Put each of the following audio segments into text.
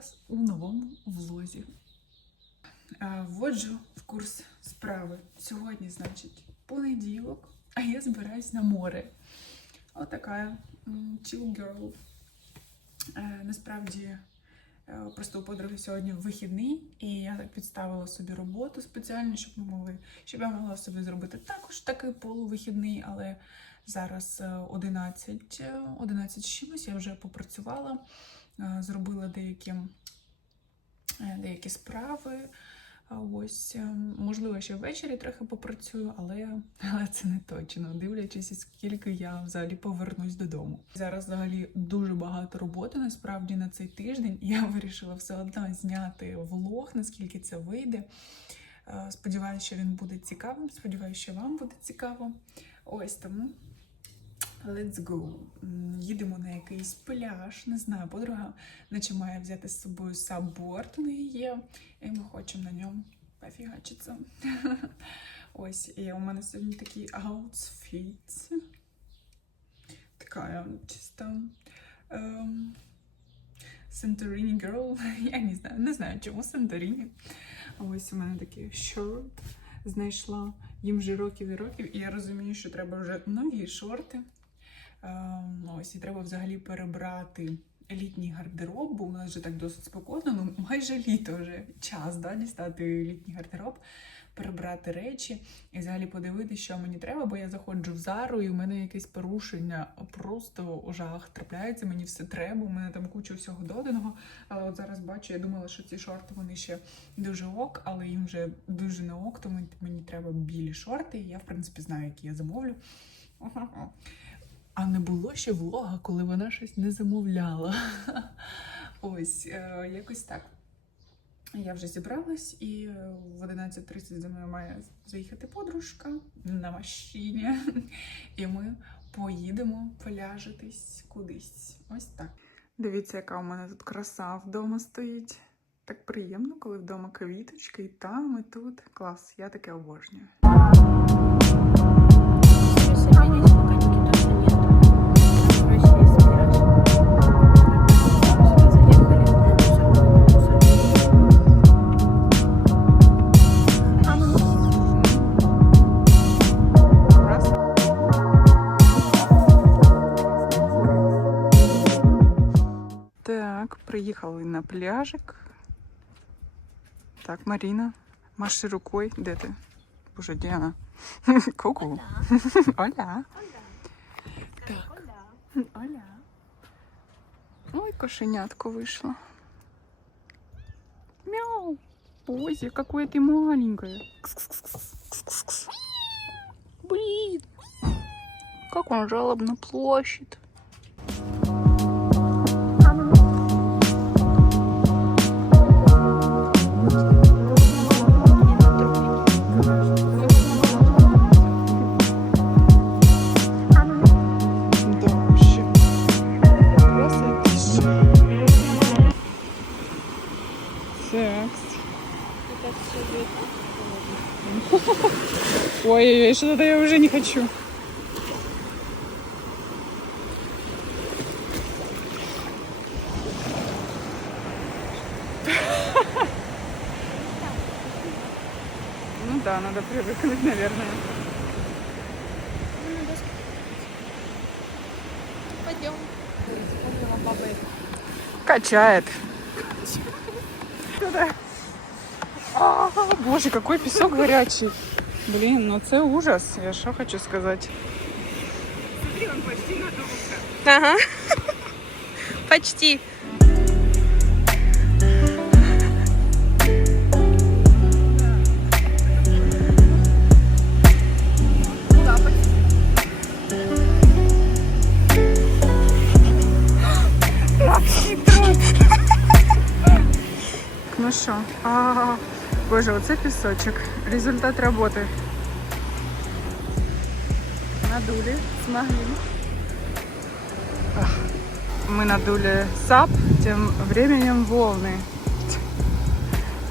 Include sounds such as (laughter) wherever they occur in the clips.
Вас у новому влозі. Е, Вводжу в курс справи. Сьогодні, значить, понеділок, а я збираюсь на море. Отака chill girl. Е, Насправді, е, просто у подруги сьогодні вихідний, і я так підставила собі роботу спеціально, щоб ми могли, щоб я могла собі зробити також такий полувихідний, але зараз е, 11, е, 11 чимось, я вже попрацювала, е, зробила деякі, е, деякі справи. Ось, е, можливо, ще ввечері трохи попрацюю, але, але це не точно, дивлячись, скільки я взагалі повернусь додому. Зараз взагалі дуже багато роботи насправді на цей тиждень, я (laughs) вирішила все одно зняти влог, наскільки це вийде. Е, Сподіваюся, що він буде цікавим. Сподіваюся, що вам буде цікаво. Ось тому let's go. Їдемо на якийсь пляж. Не знаю, подруга наче має взяти з собою сабборд, у неї є, і ми хочемо на ньому пофігачитися. (laughs) Ось, і у мене сьогодні такий аутфіт. Така чисто. Ем, Santorini Girl. (laughs) Я не знаю, не знаю, чому. А Ось у мене такий шорт. Знайшла їм вже років і років, і я розумію, що треба вже нові шорти. Ем, Ось, і треба взагалі перебрати літній гардероб, бо у нас вже так досить спокійно, ну майже літо вже час да, дістати літній гардероб, перебрати речі і взагалі подивитися, що мені треба, бо я заходжу в зару, і в мене якесь порушення, просто у жах трапляється, мені все треба, у мене там куча всього доданого. Але от зараз бачу, я думала, що ці шорти вони ще дуже ок, але їм вже дуже не ок, тому мені треба білі шорти. і Я, в принципі, знаю, які я замовлю. А не було ще влога, коли вона щось не замовляла. (laughs) Ось, е, якось так. Я вже зібралась, і в 11.30 за мною має заїхати подружка на машині. (laughs) І ми поїдемо поляжитись кудись. Ось так. Дивіться, яка у мене тут краса вдома стоїть. Так приємно, коли вдома квіточки, і там, і тут. Клас, я таке обожнюю. Приїхали на пляжик. Так, Маріна, маши рукой. Де ти? Боже, де вона? (laughs) Ку-ку. (laughs) Оля. Так. Оля. Ой, кошенятко вышло. Мяу. Озя, какое ты маленькое. Блин. Как он жалобно площет. Ой, что-то я уже не хочу. (laughs) Ну да, надо привыкнуть, наверное. Пойдем. Качает. Туда. А, Боже, какой песок горячий. Блин, ну це ужас. Я що хочу сказати. Ага. (laughs) Почти. Ну що? А, Боже, оце пісочок. Результат работы. Надули, смогли. Мы надули сап, тем временем волны.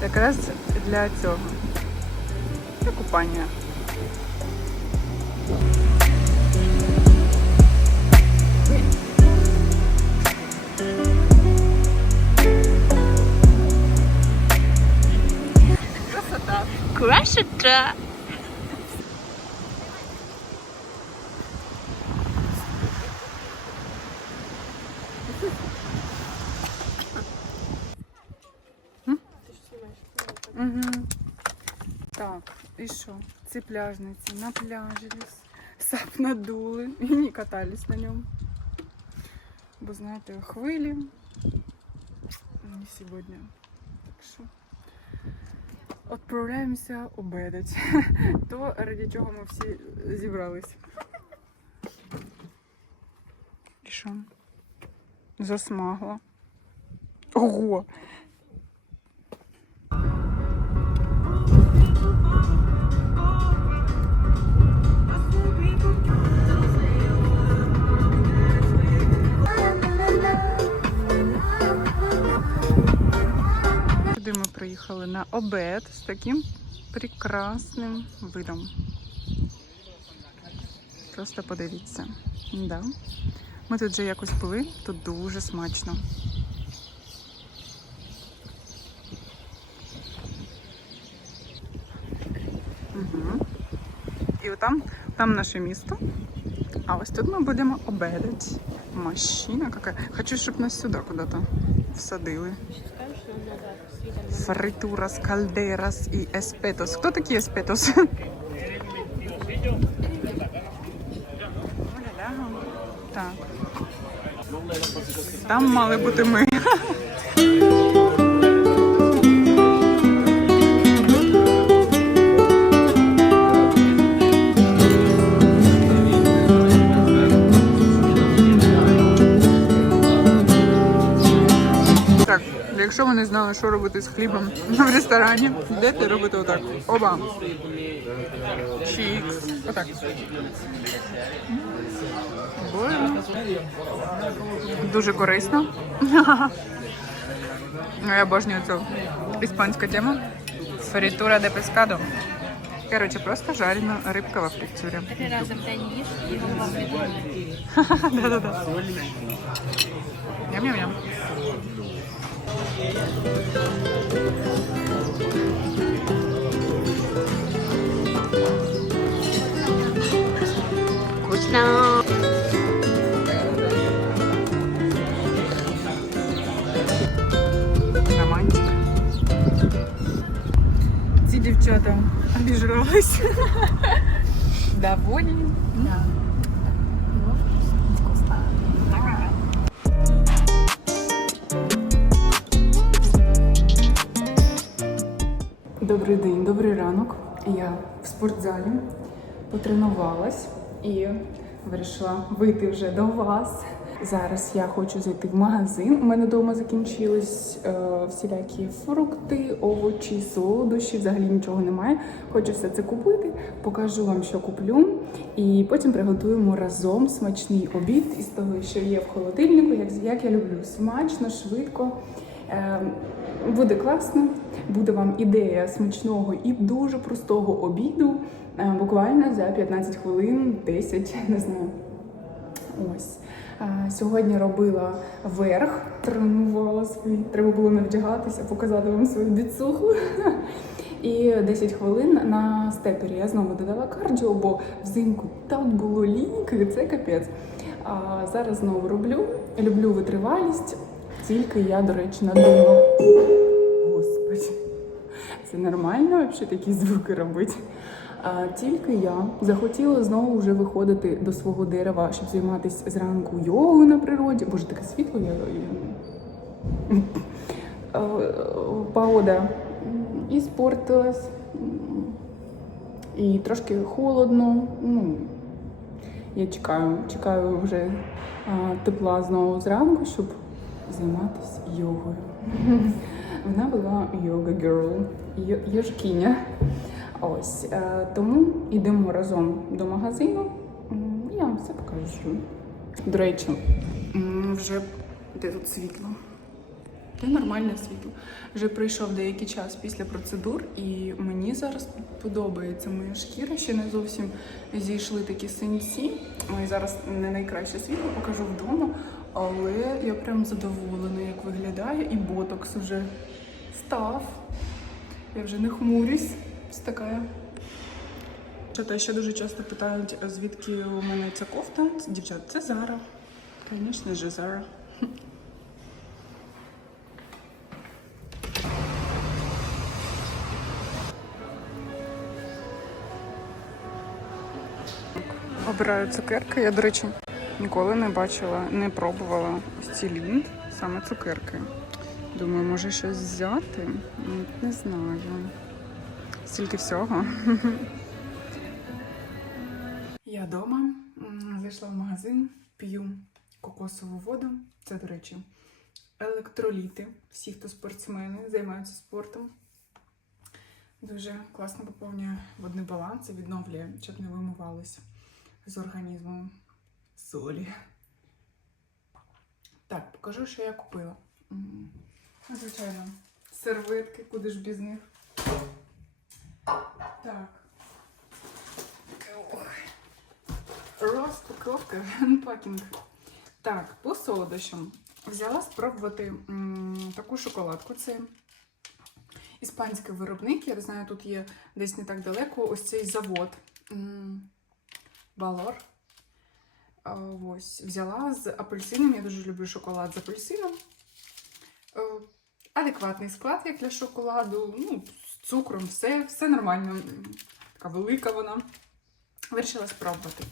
Как раз для цього. Для купания. Та-та-та. Угу. Так, і що? Ці пляжниці напляжились, сап надули (laughs) і не катались на ньому. Бо знаєте, хвилі не сьогодні. Так що Відправляємося обедати. (laughs) То, ради чого ми всі зібрались. І що? Засмагло. Ого! Сюди ми приїхали на обед з таким прекрасним видом. Просто подивіться. Да. Ми тут вже якось були, тут дуже смачно. Угу. І отам там наше місто. А ось тут ми будемо обедати. Машина какая. Хочу, щоб нас сюди куди-то всадили. Фритурас, кальдерас і еспетос. Хто такі еспетос? Так. Там мали бути ми. Якщо ви не знали, що робити з хлібом в ресторані, йдете робити отак. Оба. Чікс. Отак. Дуже корисно. (laughs) Я обожнюю цю іспанську тему. Фритура де пескадо. Короче, просто жарена рибка во фритюрі. Три рази в день їж і голова. (laughs) Да-да-да. Ням-ням-ням. Вкусно. Романтик. Ці дівчата обіжрались. (laughs) Довольні. Да. Добрий день, добрий ранок. Я в спортзалі потренувалась і вирішила вийти вже до вас. Зараз я хочу зайти в магазин. У мене вдома закінчились е, всілякі фрукти, овочі, солодощі, взагалі нічого немає. Хочу все це купити, покажу вам, що куплю, і потім приготуємо разом смачний обід із того, що є в холодильнику, як, як я люблю. Смачно, швидко. Е, Буде класно, буде вам ідея смачного і дуже простого обіду. е, Буквально за 15 хвилин, 10, (laughs) не знаю. Ось. Е, Сьогодні робила верх, тренувала свій. Треба було не вдягатися, показати вам свою біцуху. (laughs) І 10 хвилин на степері я знову додала кардіо, бо взимку так було ліньки, це капець. А зараз знову роблю. Люблю витривалість. Тільки я, до речі, надумала. Господи, це нормально взагалі такі звуки робити. А, тільки я захотіла знову вже виходити до свого дерева, щоб займатися зранку йогою на природі. Боже, таке світло я. Погода і спортилась, і трошки холодно. Ну, я чекаю, чекаю вже тепла знову зранку, щоб займатися йогою. Вона була йога герл, йожкиня. Ось е, тому йдемо разом до магазину. Я вам все покажу. До речі, вже де тут світло? Та нормальне світло. Вже пройшов деякий час після процедур, і мені зараз подобається моя шкіра. Ще не зовсім зійшли такі синці. Ну, і зараз не найкраще світло покажу вдома, але я прям задоволена, як виглядає, і ботокс вже став. Я вже не хмурюсь. Ось така. Та ще дуже часто питають, звідки у мене ця кофта. Дівчат, це Зара. Звісно ж, Зара. Обираю цукерки. Я, до речі, ніколи не бачила, не пробувала ось саме цукерки. Думаю, може щось взяти? Ну, Не знаю. Стільки всього. (laughs) Я вдома зайшла в магазин, п'ю кокосову воду. Це, до речі, електроліти. Всі, хто спортсмени, займаються спортом. Дуже класно поповнює водний баланс і відновлює, щоб не вимивалися з організму солі. Так, покажу, що я купила. Ну, Звичайно, серветки, куди ж без них. Так. Розпаковка, (laughs) анпакінг. Так, по солодощам. Взяла спробувати таку шоколадку. Це іспанський виробник. Я не знаю, тут є десь не так далеко ось цей завод. Балор. Ось, взяла з апельсином. Я дуже люблю шоколад з апельсином. Е, Адекватний склад, як для шоколаду. Ну, з цукром, все, все нормально. Така велика вона. Вирішила спробувати.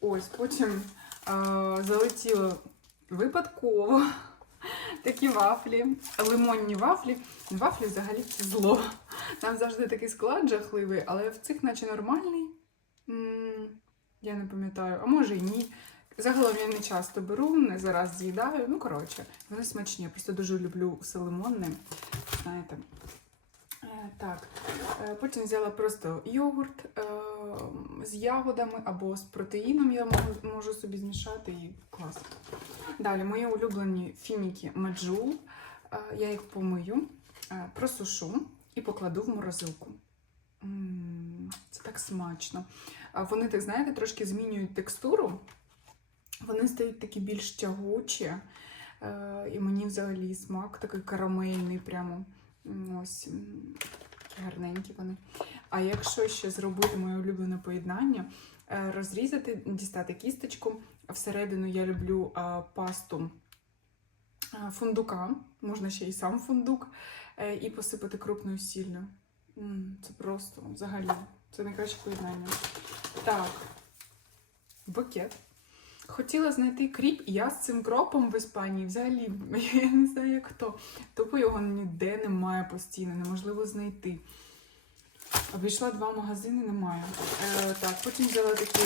Ось, потім а, залетіло випадково такі вафлі, лимонні вафлі. Вафлі взагалі це зло. Там завжди такий склад жахливий, але в цих наче нормальний. Я не пам'ятаю, а може і ні. Загалом я не часто беру, не зараз з'їдаю. Ну, коротше, вони смачні. Я просто дуже люблю все. Знаєте. Е, Так, Е, потім взяла просто йогурт е, з ягодами або з протеїном. Я можу, собі змішати і клас. Далі мої улюблені фініки Маджул. Е, Я їх помию, просушу і покладу в морозилку. Це так смачно. Вони, так знаєте, трошки змінюють текстуру. Вони стають такі більш тягучі. Е, І мені взагалі смак такий карамельний, прямо ось гарненькі вони. А якщо ще зробити моє улюблене поєднання, е, розрізати, дістати кісточку. Всередину я люблю пасту фундука, можна ще й сам фундук, е, і посипати крупною сіллю. Це просто взагалі це найкраще поєднання. Так, букет. Хотіла знайти кріп, і я з цим кропом в Іспанії взагалі (laughs) я не знаю як хто. Тупо його ніде немає постійно, неможливо знайти. Обійшла два магазини, немає. Е, так, потім взяла такі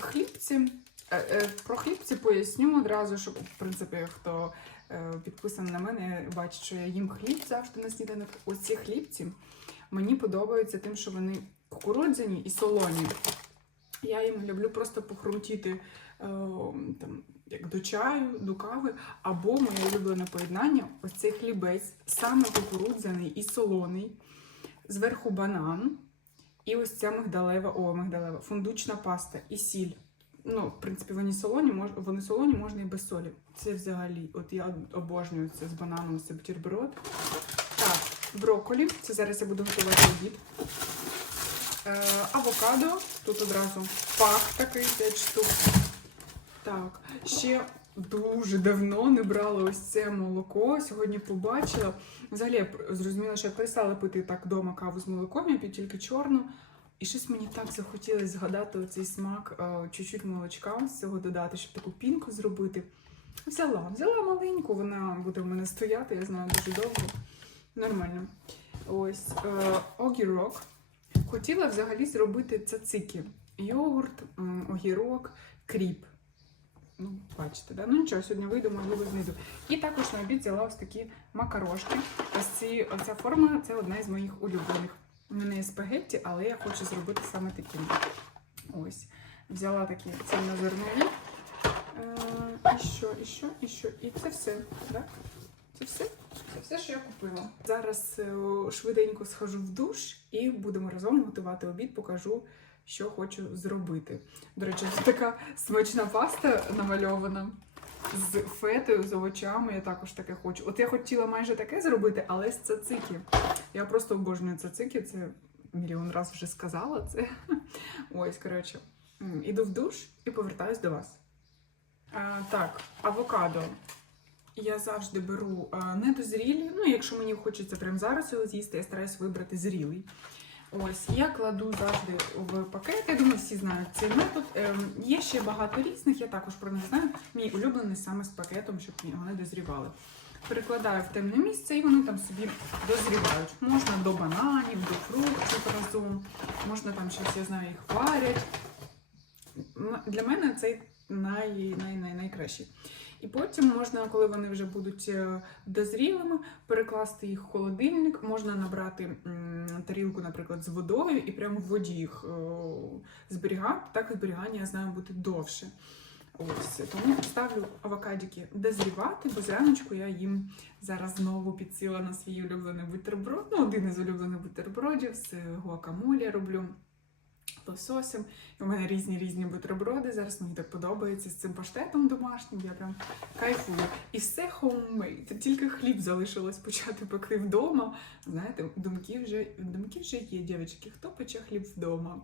хлібці. Е, е, про хлібці поясню одразу, щоб, в принципі, хто е, підписаний на мене, бачить, що я їм хліб завжди на сніданок. Ось ці хлібці мені подобаються тим, що вони кукурудзяні і солоні. Я їм люблю просто похрумтіти е, там, як до чаю, до кави, або моє улюблене поєднання ось цей хлібець, саме кукурудзяний і солоний, зверху банан, і ось ця мигдалева, о, мигдалева, фундучна паста і сіль. Ну, в принципі, вони солоні, мож, вони солоні, можна і без солі. Це взагалі, от я обожнюю це з бананом, це бутерброд. Так, брокколі. Це зараз я буду готувати обід. Е, авокадо. Тут одразу пах такий 5 штук. Так, ще дуже давно не брала ось це молоко. Сьогодні побачила. Взагалі я зрозуміла, що я перестала пити так вдома каву з молоком, я п'ю тільки чорну. І щось мені так захотілося згадати оцей смак, е, чуть-чуть молочка з цього додати, щоб таку пінку зробити. Взяла, взяла маленьку, вона буде в мене стояти, я знаю дуже довго. Нормально. Ось е, огірок. Хотіла взагалі зробити цацики. Йогурт, огірок, кріп. Ну, бачите, да? Ну нічого, сьогодні вийду, можливо, знайду. І також на обід взяла ось такі макарошки. Ось ці, оця форма це одна із моїх улюблених. У мене є спагетті, але я хочу зробити саме таким. Ось. Взяла такі цільнозернові. Е, і що, і що, і що. І це все. Так? Це все. Це все, що я купила. Зараз е, швиденько схожу в душ і будемо разом готувати обід, покажу, що хочу зробити. До речі, ось така смачна паста намальована з фетою, з овочами. Я також таке хочу. От я хотіла майже таке зробити, але з цацики. Я просто обожнюю цацики, це мільйон разів вже сказала це. (laughs) Ось, коротше, іду в душ і повертаюсь до вас. А, так, авокадо. Я завжди беру а, недозрілі. Ну, якщо мені хочеться прямо зараз його з'їсти, я стараюсь вибрати зрілий. Ось, я кладу завжди в пакет. Я думаю, всі знають цей метод. Ем, є ще багато різних, я також про них знаю. Мій улюблений саме з пакетом, щоб вони дозрівали. Перекладаю в темне місце і вони там собі дозрівають. Можна до бананів, до фруктів разом, можна там щось, я знаю, їх варять. Для мене це най, най, най, найкращий. І потім можна, коли вони вже будуть е, дозрілими, перекласти їх в холодильник. Можна набрати тарілку, наприклад, з водою і прямо в воді їх е, зберігати. Так зберігання, я знаю, буде довше. Ось тому ставлю авокадики дозрівати, бо зраночку я їм зараз знову підсіла на свій улюблений бутерброд. Ну, один із улюблених бутербродів з гуакамолі роблю лососем. І у мене різні різні бутерброди. Зараз мені так подобається з цим паштетом домашнім. Я прям кайфую. І все хоуммейд. Тільки хліб залишилось почати пекти вдома. Знаєте, думки вже думки вже є, дівчатки. Хто пече хліб вдома?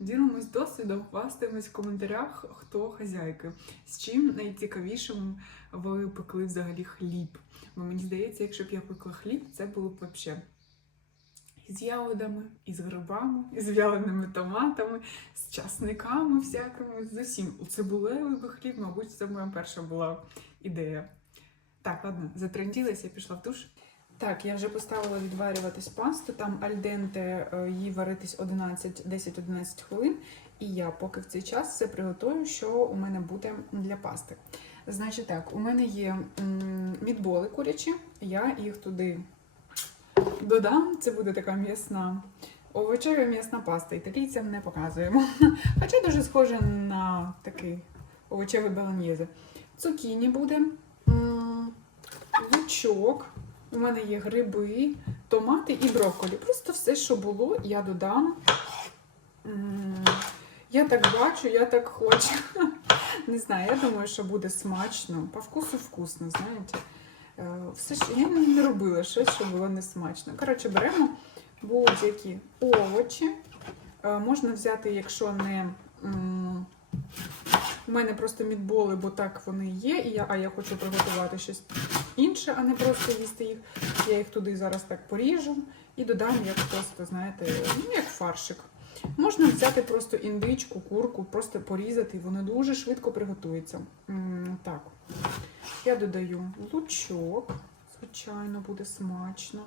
Ділимось досвідом, хвастаємось в коментарях, хто хазяйки. З чим найцікавішим ви пекли взагалі хліб? Бо мені здається, якщо б я пекла хліб, це було б взагалі з ягодами, і з грибами, і з вяленими томатами, з часниками всякими, з усім. Цибулевий би хліб, мабуть, це моя перша була ідея. Так, ладно, затренділася, я пішла в душ. Так, я вже поставила відварюватись пасту, там альденте їй варитись 11, 10-11 хвилин. І я поки в цей час все приготую, що у мене буде для пасти. Значить так, у мене є мідболи курячі, я їх туди додам. Це буде така м'ясна овочева м'ясна паста. Італійцям не показуємо. (laughs) Хоча дуже схоже на такий овочевий баланьєзе. Цукіні буде, лучок. У мене є гриби, томати і брокколі. Просто все, що було, я додам. Я так бачу, я так хочу. (laughs) Не знаю, я думаю, що буде смачно. По вкусу вкусно, знаєте. Е, Все ж я не робила щось, що було не смачно. Коротше, беремо будь-які овочі. Е, Можна взяти, якщо не. У мене просто мідболи, бо так вони є, і я, а я хочу приготувати щось інше, а не просто їсти їх. Я їх туди зараз так поріжу і додам, як просто, знаєте, ну, як фаршик. Можна взяти просто індичку, курку, просто порізати, і воно дуже швидко приготується. Так, я додаю лучок, звичайно, буде смачно.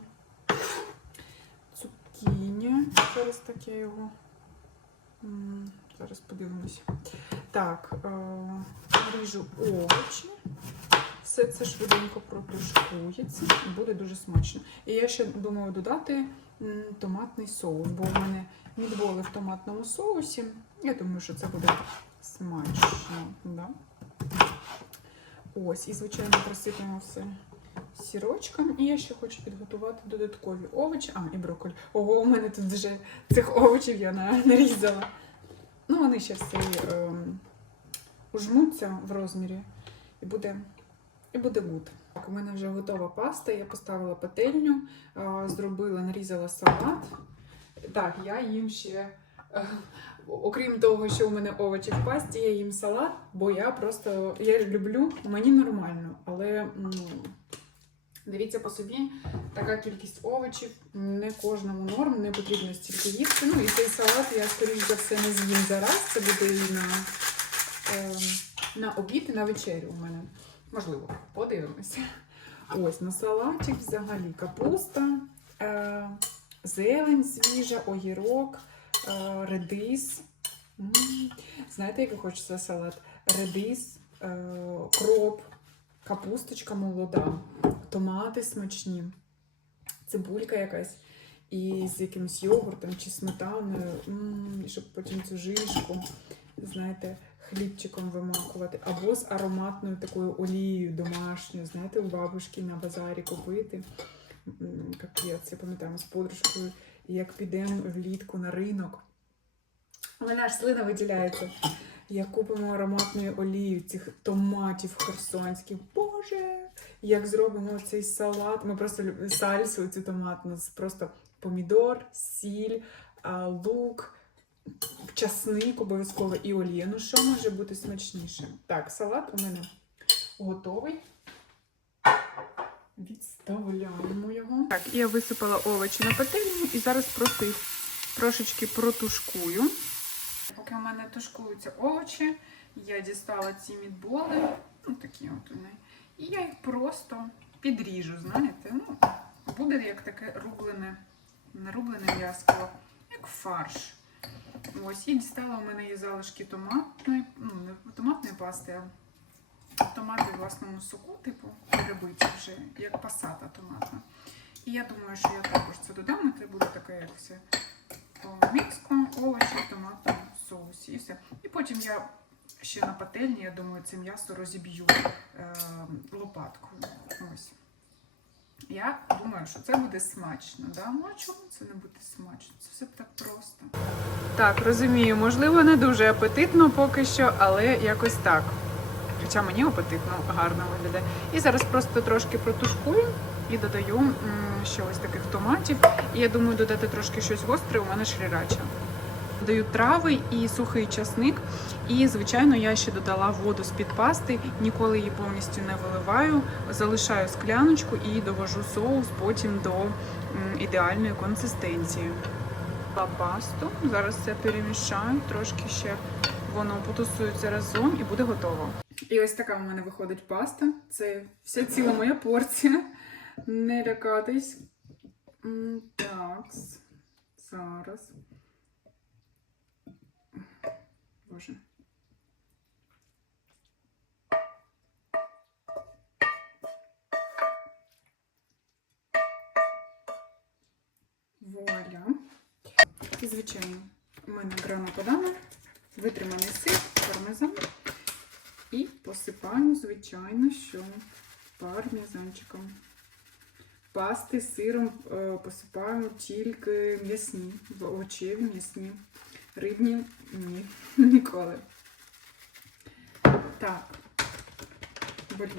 Цукіні. Зараз так я його. Зараз подивимось. Так, е, ріжу овочі. Все це швиденько протушкується, буде дуже смачно. І я ще думаю додати томатний соус, бо в мене мідболи в томатному соусі. Я думаю, що це буде смачно. Да? Ось, і, звичайно, присипемо все сірочком. І я ще хочу підготувати додаткові овочі. А, і брокколі. Ого, у мене тут вже цих овочів я нарізала. Ну, вони ще всі ем, ужмуться в розмірі. І буде, і буде гуд. Так, у мене вже готова паста. Я поставила пательню, е, зробила, нарізала салат. Так, я їм ще. Окрім того, що у мене овочі в пасті, я їм салат, бо я просто я люблю, мені нормально, але м, дивіться по собі, така кількість овочів, не кожному норм, не потрібно стільки їсти. Ну і цей салат я, скоріш за все, не з'їм зараз. Це буде і на, е, на обід і на вечерю у мене. Можливо, подивимося. Ось на салатик взагалі капуста, е, зелень свіжа, огірок, редис. Знаєте, який хочеться салат? Редис, е, кроп, капусточка молода, томати смачні, цибулька якась. І з якимось йогуртом чи сметаною, щоб потім цю жишку, знаєте, хлібчиком вимакувати, або з ароматною такою олією домашньою, знаєте, у бабушки на базарі купити. Капець, я пам'ятаю, з подружкою, як підемо влітку на ринок. У мене аж слина виділяється. Як купимо ароматної олії цих томатів херсонських. Боже! Як зробимо цей салат? Ми просто сальсу цю томатну просто помідор, сіль, лук, часник обов'язково і олія. Ну що може бути смачніше? Так, салат у мене готовий. Відставляємо його. Так, я висипала овочі на пательню і зараз просто їх трошечки протушкую. Поки у мене тушкуються овочі, я дістала ці мідболи, ну такі от вони. І я їх просто підріжу, знаєте. Ну, буде як таке рублене, не рублене м'яско, як фарш. Ось, і дістала у мене є залишки томатної, ну, не томатної пасти, а томати в власному соку, типу, перебиті вже, як пасата томатна. І я думаю, що я також це додам, і це буде таке, як все мікско, овочі в томатному соусі і все. І потім я ще на пательні, я думаю, це м'ясо розіб'ю е, лопаткою. Ось. Я думаю, що це буде смачно. Да? Ну а чому це не буде смачно? Це все так просто. Так, розумію, можливо, не дуже апетитно поки що, але якось так. Хоча мені апетитно гарно виглядає. І зараз просто трошки протушкую і додаю ще ось таких томатів. І я думаю, додати трошки щось гостре, у мене шрірача. Додаю трави і сухий часник. І, звичайно, я ще додала воду з-під пасти, ніколи її повністю не виливаю. Залишаю скляночку і довожу соус потім до ідеальної консистенції. Пасту. Зараз це перемішаю, трошки ще воно потусується разом і буде готово. І ось така у мене виходить паста. Це вся ціла моя порція. Не лякатись. Так, зараз. Боже. Вуаля. І, звичайно, у мене грана подана, витриманий сир, пармезан. І посипаю, звичайно, що пармезанчиком. Пасти з сиром е, посипаю тільки м'ясні, овочеві м'ясні. Рибні ні, (laughs) ніколи. Так. Блін,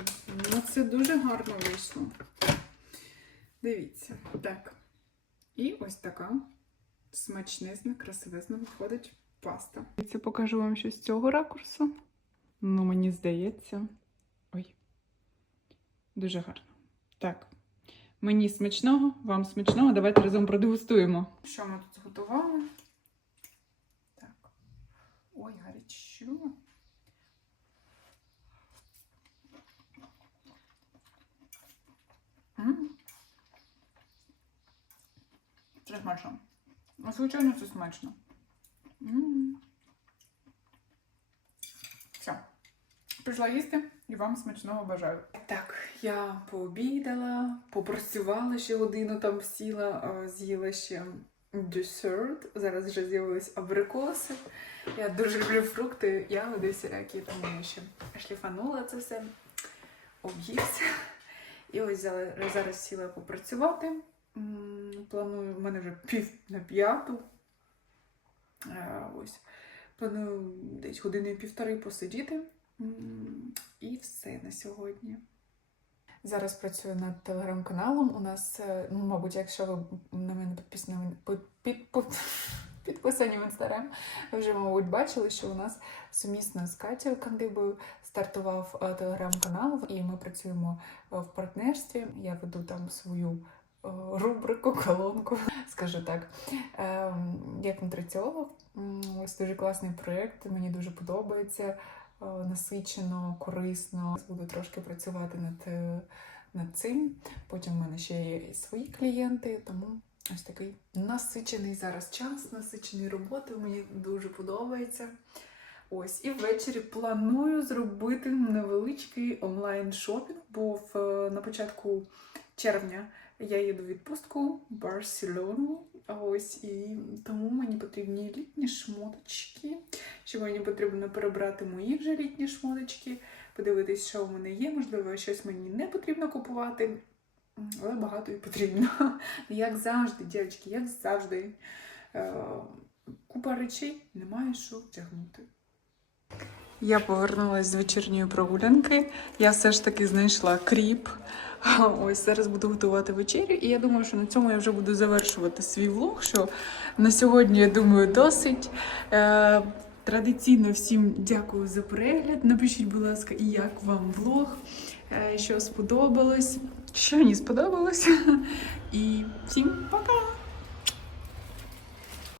ну це дуже гарно вийшло. Дивіться. Так. І ось така смачнезна, красивезна виходить паста. Це покажу вам щось з цього ракурсу. Ну, мені здається. Ой. Дуже гарно. Так. Мені смачного, вам смачного. Давайте разом продегустуємо. Що ми тут зготували? Так. Ой, гарячо. Це смачно. Звичайно, це смачно. М. Все. Пішла їсти і вам смачного бажаю. Так, я пообідала, попрацювала ще годину, там сіла, з'їла ще десерт. Зараз вже з'явились абрикоси. Я дуже люблю фрукти, ягоди всілякі, тому я ще шліфанула це все, об'ївся. І ось зараз сіла попрацювати. Планую, в мене вже пів на п'яту. Ось. Планую десь години півтори посидіти. І все на сьогодні. Зараз працюю над телеграм-каналом. У нас, е, ну, мабуть, якщо ви на мене підписані, під, під, під, підписані в інстаграм, ви вже, мабуть, бачили, що у нас сумісно з Катєю Кандибою стартував е, телеграм-канал, і ми працюємо е, в партнерстві. Я веду там свою рубрику, (laughs) колонку, скажу так. Ем, Як нутриціолог. Ось дуже класний проєкт, мені дуже подобається. Е, Насичено, корисно. Буду трошки працювати над, е, над цим. Потім в мене ще є свої клієнти, тому ось такий насичений зараз час, насичений роботи. Мені дуже подобається. Ось і ввечері планую зробити невеличкий онлайн шопінг, бо в, е, на початку червня я їду в відпустку в Барселону. Ось і тому мені потрібні літні шмоточки. Ще мені потрібно перебрати мої вже літні шмоточки, подивитись, що в мене є. Можливо, щось мені не потрібно купувати, але багато і потрібно. (laughs) Як завжди, дівчатки, як завжди. Е, Купа речей, немає що втягнути. Я повернулася з вечірньої прогулянки. Я все ж таки знайшла кріп. (laughs) Ось зараз буду готувати вечерю, і я думаю, що на цьому я вже буду завершувати свій влог. Що на сьогодні, я думаю, досить. Е, Традиційно всім дякую за перегляд. Напишіть, будь ласка, і як вам влог, е, що сподобалось, що не сподобалось. (laughs) І всім пока!